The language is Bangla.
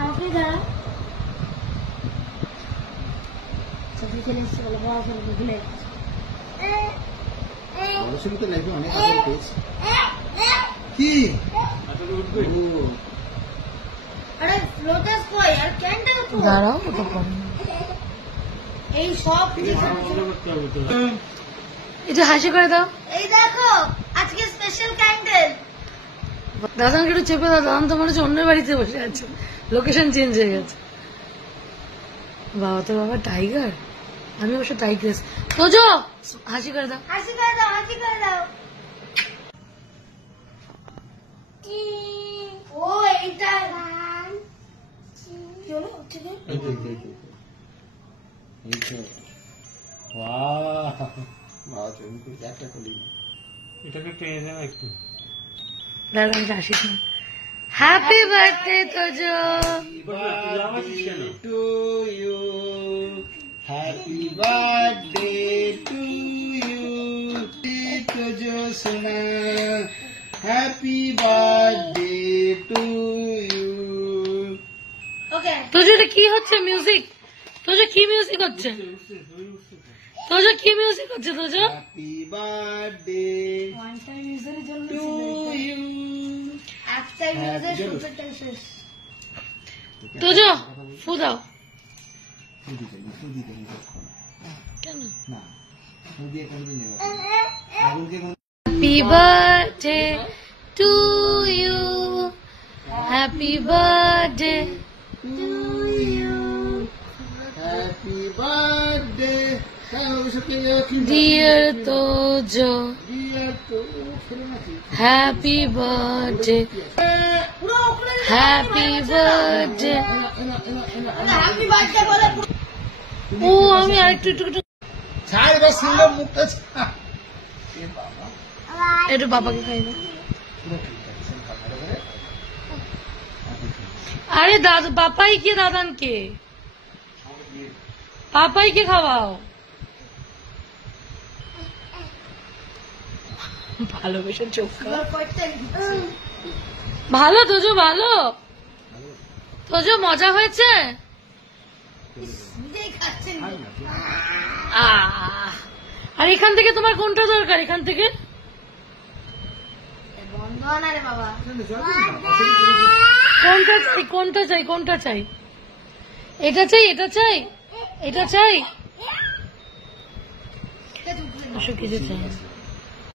আমাকে দাঁড়া ছবি চলে এসছে বলে পড়াশোনা ভুলে পড়াশোনা তো লাইফে অনেক আগে পেয়েছি কি আরে ফ্লোটাস কই আর ক্যান্ডেল কই দাঁড়াও ওটা করো এই সব এটা হাসি করে দাও এই দেখো আজকে স্পেশাল ক্যান্ডেল দাদাকে একটু চেপে দাও দাদা তো মনে হচ্ছে অন্য বাড়িতে বসে আছে লোকেশন চেঞ্জ হয়ে গেছে বাবা তো বাবা টাইগার আমি অবশ্য টাইগ্রেস তোজো হাসি করে দাও হাসি করে দাও হাসি করে দাও ও এইটা কি হলো ঠিক আছে এইটা ওয়াও বাবা তুমি একটা কলি এটাকে টেনে দাও একটু দাদা আমি হাসি না happy birthday Tojo to you happy birthday to you Tojo সোনা happy birthday to you okay Tojo এটা কি হচ্ছে মিউজিক তোজো কি মিউজিক হচ্ছে তোজো কি মিউজিক হচ্ছে Tojo happy birthday one time ইউজারের জন্য টু ইউ আফটার ইউজার সুপারটা শেষ তোজো ফু দাও কেন না ফু দিয়ে কোন দিন নেব আগুনকে happy birthday to you happy birthday to you happy birthday dear Tojo happy birthday happy birthday ও আমি আরেকটু একটু একটু বাবাকে খাই না আরে দাদা পাপাই কে দাদান কে পাপাই কে খাওয়াও ভালোবেসে চোখ ভালো তোজো ভালো তোজো মজা হয়েছে আর এখান থেকে তোমার কোনটা দরকার এখান থেকে কোনটা চাই কোনটা চাই এটা চাই এটা চাই এটা চাই কিছু চাই